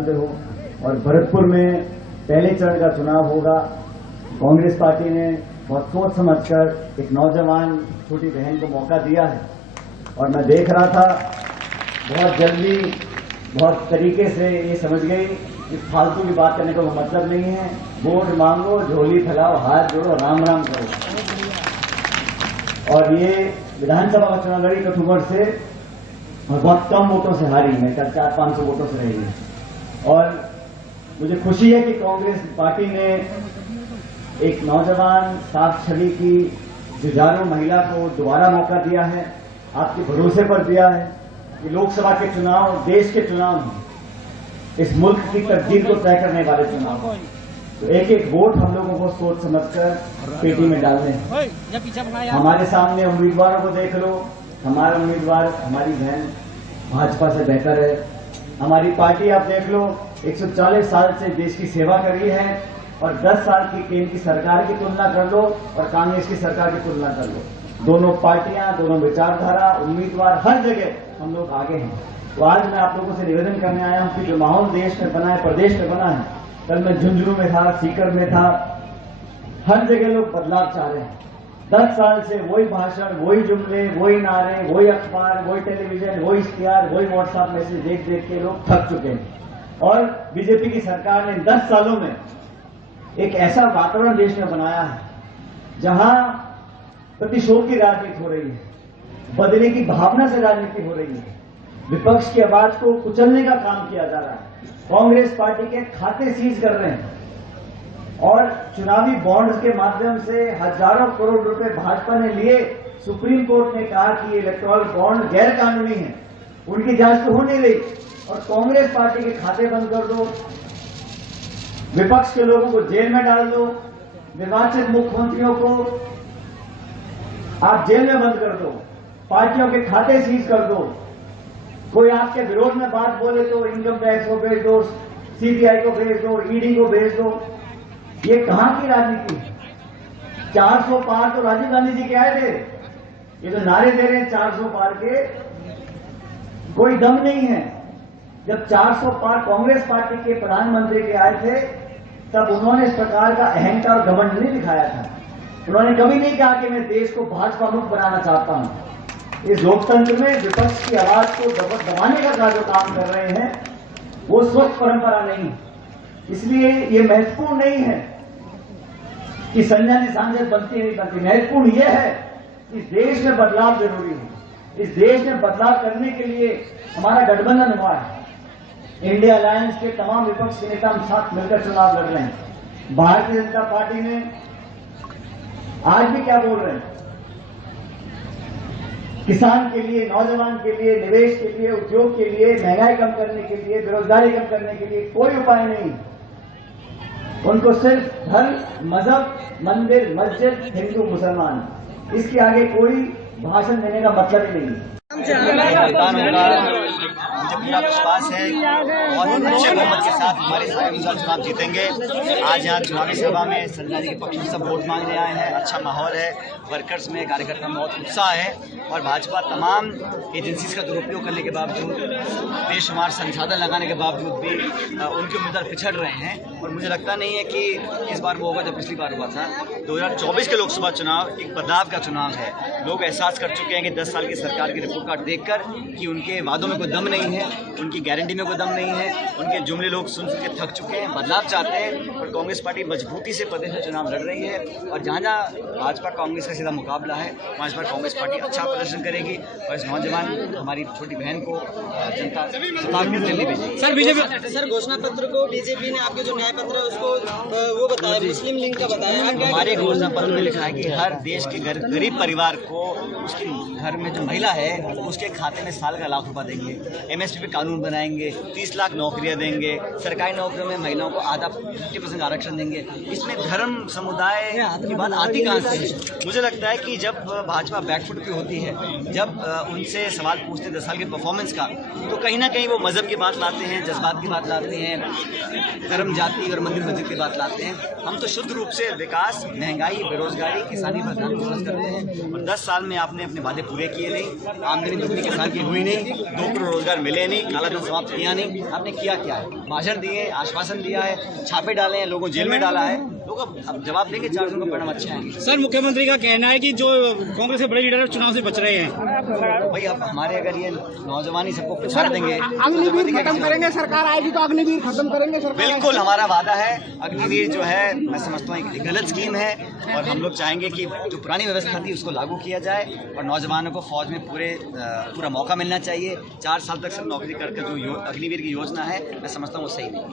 माध्यम से हो। और भरतपुर में पहले चरण का चुनाव होगा। कांग्रेस पार्टी ने बहुत सोच समझकर एक नौजवान छोटी बहन को मौका दिया है और मैं देख रहा था बहुत जल्दी बहुत तरीके से ये समझ गई कि फालतू की बात करने का कोई मतलब नहीं है। वोट मांगो, झोली फैलाओ, हाथ जोड़ो, राम राम करो। और ये विधानसभा का चुनाव लड़ी कठुगढ़ से और बहुत कम वोटों से हारी है, 400-500 वोटों से रही है। और मुझे खुशी है कि कांग्रेस पार्टी ने एक नौजवान साफ छवि की जुझारू महिला को दोबारा मौका दिया है, आपके भरोसे पर दिया है कि लोकसभा के चुनाव देश के चुनाव हैं, इस मुल्क की तकदीर को तय करने वाले चुनाव। तो एक एक वोट हम लोगों को सोच समझकर पेटी में डालने हैं। हमारे सामने उम्मीदवारों को देख लो, हमारा उम्मीदवार हमारी बहन भाजपा से बेहतर है। हमारी पार्टी आप देख लो 140 साल से देश की सेवा कर रही है और 10 साल की केंद्र की सरकार की तुलना कर लो और कांग्रेस की सरकार की तुलना कर लो, दोनों पार्टियां, दोनों विचारधारा, उम्मीदवार, हर जगह हम लोग आगे हैं। तो आज मैं आप लोगों से निवेदन करने आया हूं कि जो माहौल देश में बना है, प्रदेश में बना है, कल मैं झुंझुनू में था, सीकर में था, हर जगह लोग बदलाव चाह रहे हैं। 10 साल से वही भाषण, वही जुमले, वही नारे, वही अखबार, वही टेलीविजन, वही इश्तिहार, वही व्हाट्सएप मैसेज देख देख के लोग थक चुके हैं। और बीजेपी की सरकार ने 10 सालों में एक ऐसा वातावरण देश में बनाया है जहां प्रतिशोध की राजनीति हो रही है, बदले की भावना से राजनीति हो रही है, विपक्ष की आवाज को कुचलने का काम किया जा रहा है। कांग्रेस पार्टी के खाते सीज कर रहे हैं और चुनावी बॉन्ड्स के माध्यम से हजारों करोड़ रुपए भाजपा ने लिए। सुप्रीम कोर्ट ने कहा कि ये इलेक्टोरल बॉन्ड गैर कानूनी है, उनकी जांच तो हो नहीं रही और कांग्रेस पार्टी के खाते बंद कर दो, विपक्ष के लोगों को जेल में डाल दो, निर्वाचित मुख्यमंत्रियों को आप जेल में बंद कर दो, पार्टियों के खाते सीज कर दो। कोई आपके विरोध में बात बोले तो इनकम टैक्स को भेज दो, सीबीआई को भेज दो, ईडी को भेज दो। ये कहां की राजनीति है? 400 पार तो राजीव गांधी जी के आए थे, ये तो नारे दे रहे हैं 400 पार के, कोई दम नहीं है। जब 400 पार कांग्रेस पार्टी के प्रधानमंत्री के आए थे तब उन्होंने इस प्रकार का अहंकार और घमंड नहीं दिखाया था। उन्होंने कभी नहीं कहा कि मैं देश को भाजपा मुक्त बनाना चाहता हूं। इस लोकतंत्र में विपक्ष की आवाज को दबाने का जो काम कर रहे हैं वो स्वच्छ परंपरा नहीं। इसलिए ये महत्वपूर्ण नहीं है कि संजय ने सांसद बनती नहीं बनती, महत्वपूर्ण यह है कि इस देश में बदलाव जरूरी है। इस देश में बदलाव करने के लिए हमारा गठबंधन हुआ है, इंडिया अलायंस के तमाम विपक्ष के नेता हम साथ मिलकर चुनाव लड़ रहे हैं। भारतीय जनता पार्टी ने आज भी क्या बोल रहे हैं? किसान के लिए, नौजवान के लिए, निवेश के लिए, उद्योग के लिए, महंगाई कम करने के लिए, बेरोजगारी कम करने के लिए कोई उपाय नहीं। उनको सिर्फ धर्म, मजहब, मंदिर, मस्जिद, हिंदू, मुसलमान, इसके आगे कोई भाषण देने का मतलब ही नहीं। मुझे पूरा विश्वास है बहुत अच्छे बहुमत के साथ हमारे सारे उम्मीदवार चुनाव जीतेंगे। आज यहाँ चुनावी सभा में संजय जी के पक्ष में सब वोट मांगने आए हैं। अच्छा माहौल है, वर्कर्स में, कार्यकर्ता में बहुत उत्साह है और भाजपा तमाम एजेंसीज का दुरुपयोग करने के बावजूद, बेशुमार संसाधन लगाने के बावजूद भी उनके उम्मीदवार पिछड़ रहे हैं। और मुझे लगता नहीं है कि इस बार वो होगा जो पिछली बार हुआ था। 2024 के लोकसभा चुनाव एक बदलाव का चुनाव है। लोग एहसास कर चुके हैं कि 10 साल की सरकार की रिपोर्ट कार्ड देखकर कि उनके वादों में कोई दम नहीं है, उनकी गारंटी में कोई दम नहीं है, उनके जुमले लोग सुन के थक चुके हैं, बदलाव चाहते हैं। और कांग्रेस पार्टी मजबूती से प्रदेश में चुनाव लड़ रही है और जहाँ जहाँ भाजपा कांग्रेस का सीधा मुकाबला है वहाँ इस बार कांग्रेस पार्टी अच्छा प्रदर्शन करेगी और इस नौजवान हमारी छोटी बहन को जनता दिल्ली भेजेगी। सर बीजेपी सर घोषणा पत्र को बीजेपी ने आपके जो न्याय पत्र है उसको वो बताया, मुस्लिम लिंग का बताया। हमारे घोषणा पत्र में लिखा है कि हर देश के गरीब परिवार को उसके घर में जो महिला है उसके खाते में साल का लाख रुपया देंगे, MSP पे कानून बनाएंगे, 30 लाख नौकरियां देंगे, सरकारी नौकरियों में महिलाओं को आधा 50% आरक्षण देंगे। इसमें धर्म समुदाय की बात आती कहाँ से? मुझे लगता है कि जब भाजपा बैकफुट पे होती है, जब उनसे सवाल पूछते हैं 10 साल के परफॉर्मेंस का, तो कहीं ना कहीं वो मजहब की बात लाते हैं, जज्बात की बात लाते हैं, धर्म, जाति और मंदिर मस्जिद की बात लाते हैं। हम तो शुद्ध रूप से विकास, महंगाई, बेरोजगारी, किसानी पर ध्यान फोकस करते हैं और 10 साल में आपने अपने वादे पूरे किए नहीं। आमदनी दुगनी किसान की हुई नहीं, 2 करोड़ रोजगार मिले है नहीं, काला धन समाप्त किया नहीं। आपने किया क्या है? भाषण दिए, आश्वासन दिया है, छापे डाले हैं, लोगों जेल में डाला है। लोग अब जवाब देंगे, 4 दिन का परिणाम अच्छे आएंगे। सर, मुख्यमंत्री का कहना है कि जो कांग्रेस के बड़े लीडर चुनाव से बच रहे हैं। भाई अब हमारे अगर ये नौजवानी सबको पिछाड़ देंगे, अग्निवीर खत्म करेंगे, सरकार आएगी तो अग्निवीर खत्म करेंगे सरकार। बिल्कुल हमारा वादा है। अग्निवीर जो है मैं समझता हूँ एक गलत स्कीम है और हम लोग चाहेंगे कि जो पुरानी व्यवस्था थी उसको लागू किया जाए और नौजवानों को फौज में पूरा मौका मिलना चाहिए। 4 साल तक सब नौकरी करके जो अग्निवीर की योजना है मैं समझता हूँ वो सही नहीं।